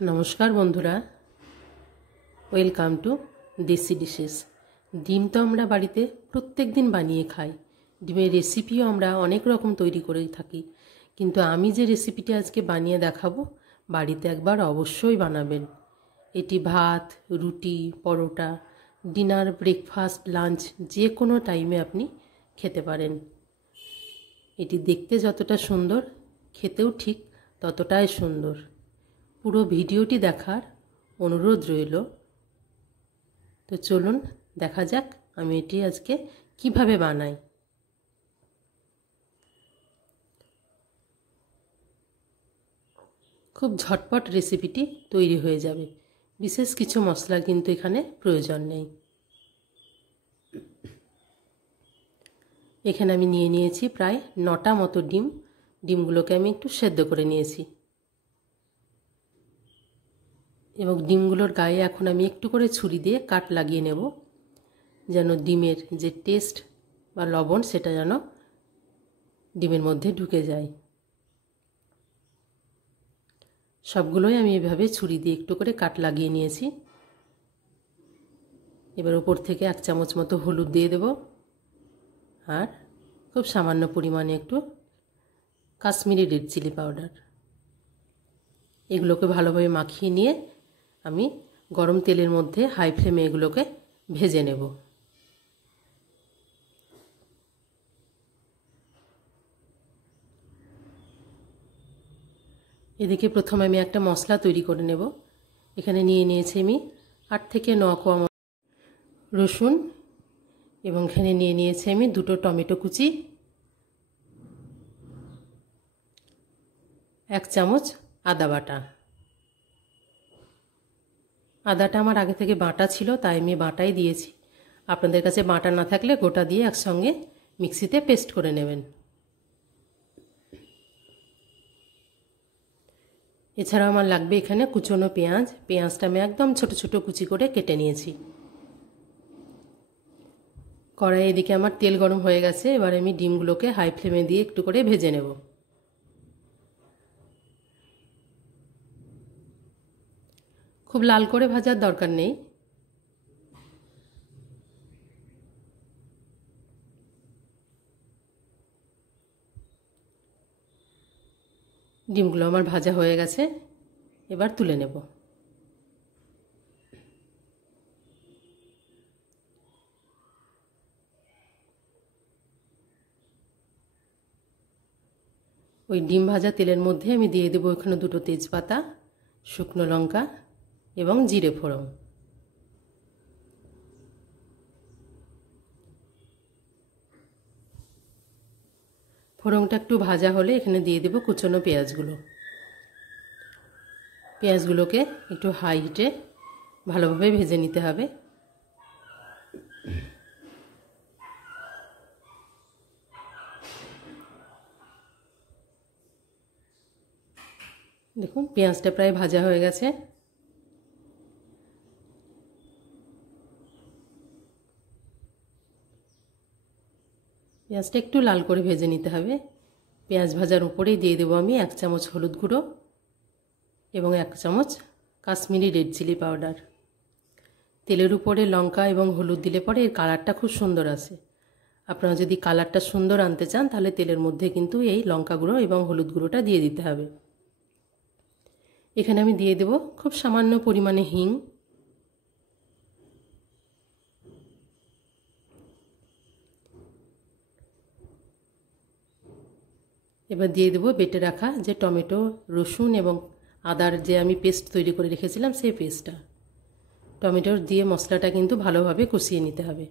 नमस्कार बंधुरा welcome to देसी डिशेस। डिम तो आमरा बाड़ीते प्रत्येक दिन बानिए खाई। डिमेर रेसिपिओ आमरा अनेक रकम तैरी करे थाकी, किन्तु आमी जे रेसिपिटी आजके बानिए देखाबो बाड़ीते एकबार अवश्यई बानाबेन। एटी भात, रुटी, परोटा, डिनार, ब्रेकफास्ट, लांच जे कोनो टाइमे आपनी खेते पारेन। एटी देखते जतटा सुंदर खेतेও ठीक ततटाई सुंदर। পুরো ভিডিওটি দেখার অনুরোধ রইল। তো চলুন দেখা যাক আমি এটি আজকে কিভাবে বানাই। খুব ঝটপট রেসিপিটি তৈরি হয়ে যাবে, বিশেষ কিছু মশলা কিন্তু এখানে প্রয়োজন নেই। এখানে আমি নিয়ে নিয়েছি প্রায় 9টা মতো ডিম। ডিমগুলোকে আমি একটু সেদ্ধ করে নিয়েছি এবং ডিমগুলোর গায়ে এখন আমি একটু করে ছুরি দিয়ে কাট লাগিয়ে নেব, যেন ডিমের যে টেস্ট বা লবণ সেটা যেন ডিমের মধ্যে ঢুকে যায়। সবগুলোই আমি এভাবে ছুরি দিয়ে একটু করে কাট লাগিয়ে নিয়েছি। এবার উপর থেকে 1 চামচ মতো হলুদ দিয়ে দেব আর খুব সামান্য পরিমাণে একটু কাশ্মীরি রেড চিলি পাউডার। এগুলোকে ভালোভাবে মাখিয়ে নিয়ে আমি গরম তেলের মধ্যে হাই ফ্লেমে এগুলোকে ভেজে নেব। এদিকে প্রথমে আমি একটা মশলা তৈরি করে নেব। এখানে নিয়ে নিয়েছি আমি 8 থেকে 9 কোয়া রসুন এবং এখানে নিয়ে নিয়েছি আমি 2টো টমেটো কুচি, 1 চামচ আদা বাটা। আদাটা আমার আগে থেকে বাটা ছিল, তাই আমি বাটাই দিয়েছি। আপনাদের কাছে বাটা না থাকলে গোটা দিয়ে একসঙ্গে মিক্সিতে পেস্ট করে নেবেন। এছাড়াও আমার লাগবে এখানে কুচনো পেঁয়াজ। পেঁয়াজটা আমি একদম ছোট ছোট কুচি করে কেটে নিয়েছি। কড়াই এদিকে আমার তেল গরম হয়ে গেছে। এবার আমি ডিমগুলোকে হাই ফ্লেমে দিয়ে একটু করে ভেজে নেব। খুব লাল করে ভাজার দরকার নেই। ডিমগুলো আমার ভাজা হয়ে গেছে, এবার তুলে নেব। ওই ডিম ভাজা তেলের মধ্যে আমি দিয়ে দেবো এখানে 2টো তেজপাতা, শুকনো লঙ্কা এবং জিরে ফোড়ন। ফোড়নটা একটু ভাজা হলে এখানে দিয়ে দেব কুচনো পেঁয়াজগুলো। পেঁয়াজগুলোকে একটু হাই হিটে ভালোভাবে ভেজে নিতে হবে। দেখুন পেঁয়াজটা প্রায় ভাজা হয়ে গেছে। পেঁয়াজটা একটু লাল করে ভেজে নিতে হবে। পেঁয়াজ ভাজার উপরেই দিয়ে দেবো আমি 1 চামচ হলুদ গুঁড়ো এবং 1 চামচ কাশ্মীরি রেড চিলি পাউডার। তেলের উপরে লঙ্কা এবং হলুদ দিলে পরে এর কালারটা খুব সুন্দর আসে। আপনারা যদি কালারটা সুন্দর আনতে চান তাহলে তেলের মধ্যে কিন্তু এই লঙ্কা গুঁড়ো এবং হলুদ গুঁড়োটা দিয়ে দিতে হবে। এখানে আমি দিয়ে দেব খুব সামান্য পরিমাণে হিং, এবার দিয়ে দেবো বেটে রাখা যে টমেটো, রসুন এবং আদার যে আমি পেস্ট তৈরি করে রেখেছিলাম সেই পেস্টটা। টমেটোর দিয়ে মশলাটা কিন্তু ভালোভাবে কষিয়ে নিতে হবে।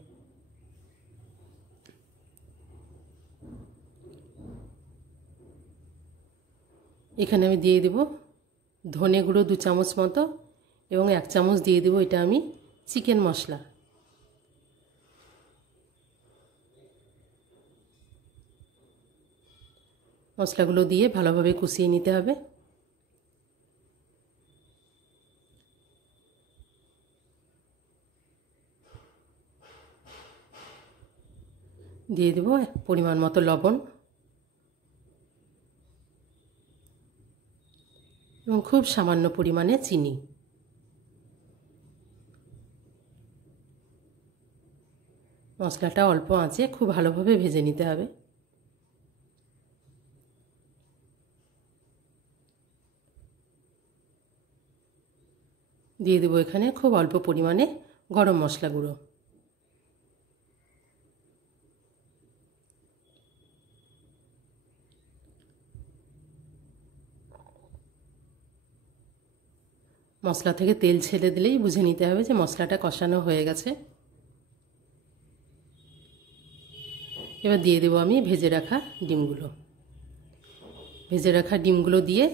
এখানে আমি দিয়ে দেব ধনে গুঁড়ো 2 চামচ মতো এবং 1 চামচ দিয়ে দেব এটা আমি চিকেন মশলা। মশলাগুলো দিয়ে ভালোভাবে কষিয়ে নিতে হবে। দিয়ে দেব পরিমাণ মতো লবণ এবং খুব সামান্য পরিমাণে চিনি। মশলাটা অল্প আঁচে খুব ভালোভাবে ভেজে নিতে হবে। দিয়ে দেবো এখানে খুব অল্প পরিমাণে গরম মশলা গুঁড়ো। মশলা থেকে তেল ছেড়ে দিলেই বুঝে নিতে হবে যে মশলাটা কষানো হয়ে গেছে। এবার দিয়ে দেবো আমি ভেজে রাখা ডিমগুলো। ভেজে রাখা ডিমগুলো দিয়ে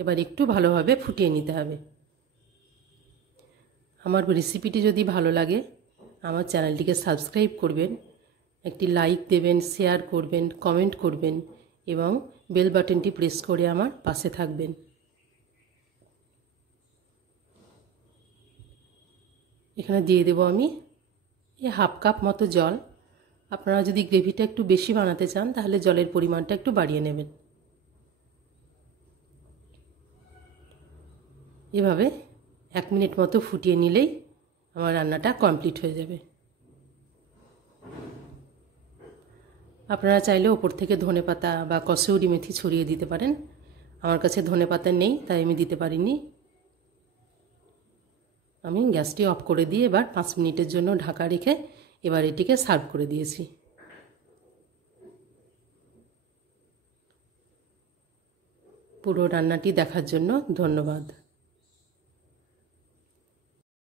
এবার একটু ভালোভাবে ফুটিয়ে নিতে হবে। আমার রেসিপিটি যদি ভালো লাগে আমার চ্যানেলটিকে সাবস্ক্রাইব করবেন, একটি লাইক দেবেন, শেয়ার করবেন, কমেন্ট করবেন এবং বেল বাটনটি প্রেস করে আমার পাশে থাকবেন। এখানে দিয়ে দেবো আমি হাফ কাপ মতো জল। আপনারা যদি গ্রেভিটা একটু বেশি বানাতে চান তাহলে জলের পরিমাণটা একটু বাড়িয়ে নেবেন। এভাবে 1 মিনিট মতো ফুটিয়ে নিলেই আমার রান্নাটা কমপ্লিট হয়ে যাবে। আপনারা চাইলে ওপর থেকে ধনেপাতা বা কসুরি মেথি ছড়িয়ে দিতে পারেন। আমার কাছে ধনেপাতা নেই তাই আমি দিতে পারিনি। আমি গ্যাসটি অফ করে দিয়ে এবার 5 মিনিটের জন্য ঢাকা রেখে এবার এটিকে সার্ভ করে দিয়েছি। পুরো রান্নাটি দেখার জন্য ধন্যবাদ।